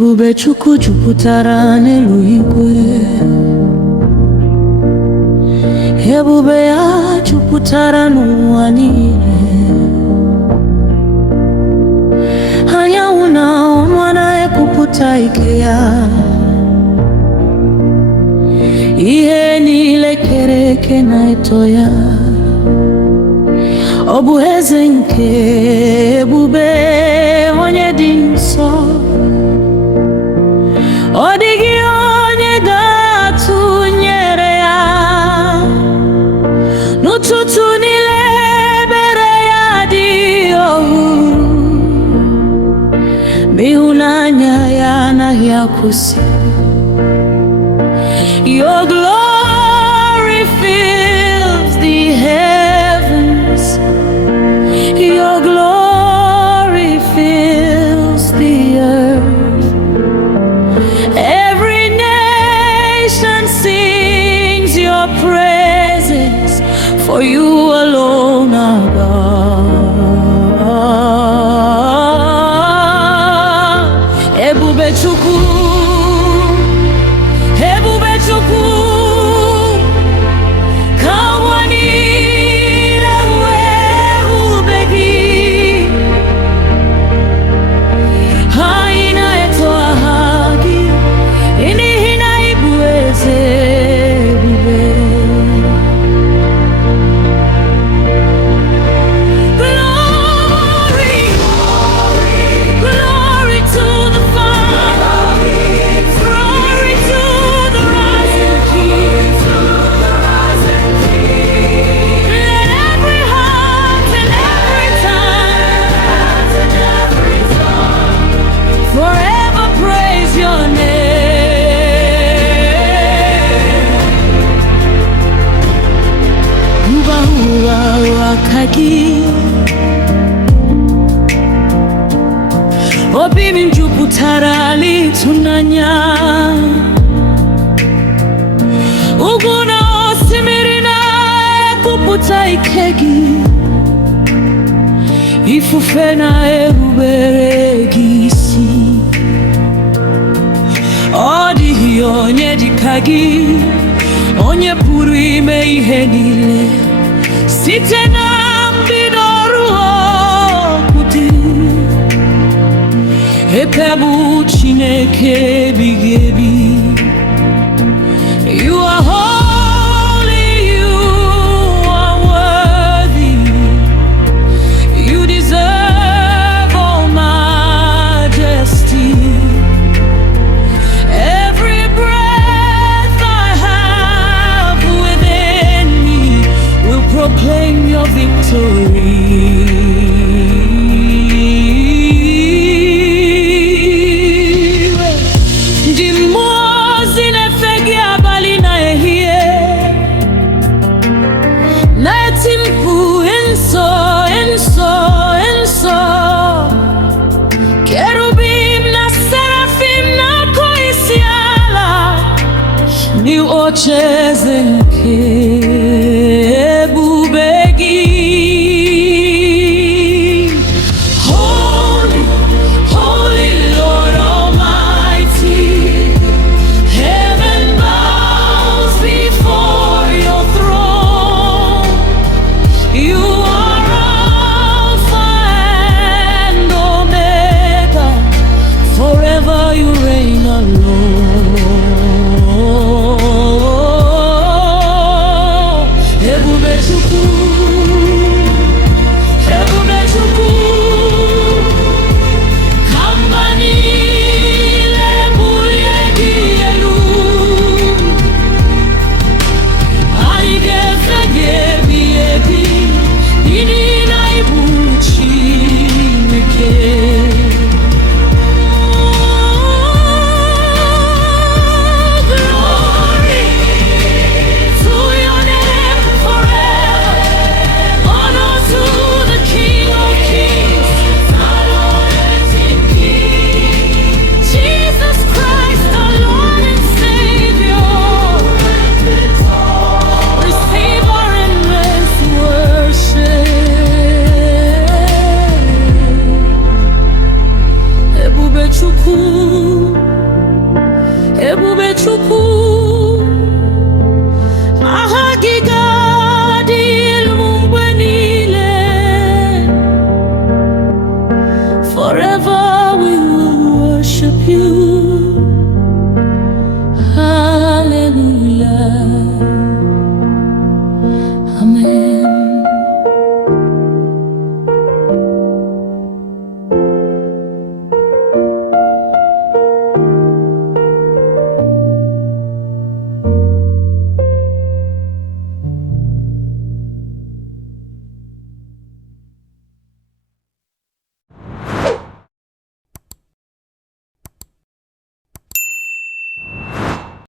Ebube Chukwu jupụtara n'elu igwe, ebube ya jupụtara n'ụwa niile. Anyanwụ na ọnwa na-ekwupụta ike ya, ihe niile kere eke na-eto ya. Ọ bụ eze nke ebube, onye dị nsọ. Ọ dịghị onye ga-atụnyere ya. N'ụtụtụ niile ebere ya dị ọhụrụ, ma ịhụnanya ya anaghị akwụsị. Your glory fills the heavens. Your glory fills the earth. Every nation sings your praises, for you alone are God. Ebube Chukwu, Ebube Chukwu, kawanira ebube gị. Haina eto aha gị, n'ihi na ị bụ eze ebube. Glory, glory to the Father, glory to the rising King. Let every heart and every tongue forever praise your name. Uba uba wakagi, obi m jupụtara n'ịtụnanya. Ugwu na osimiri na-ekwupụta ike gị, ifufe na-erubere gị isi. Ọ dịghị onye dịka gị, onye pụrụ ime ihe niile. Site na mbido ruo ọgwụgwụ, ebe bụ Chineke ebighị ebi. You are holy, you are worthy, you deserve all majesty. Every breath I have within me will proclaim your victory. Ndị mmụọ ozi na-efe gị abalị na ehihie, na-eti mkpu nsọ, nsọ, nsọ. Kerubim na serafim na-akụ isi ala n'ihu ocheeze nke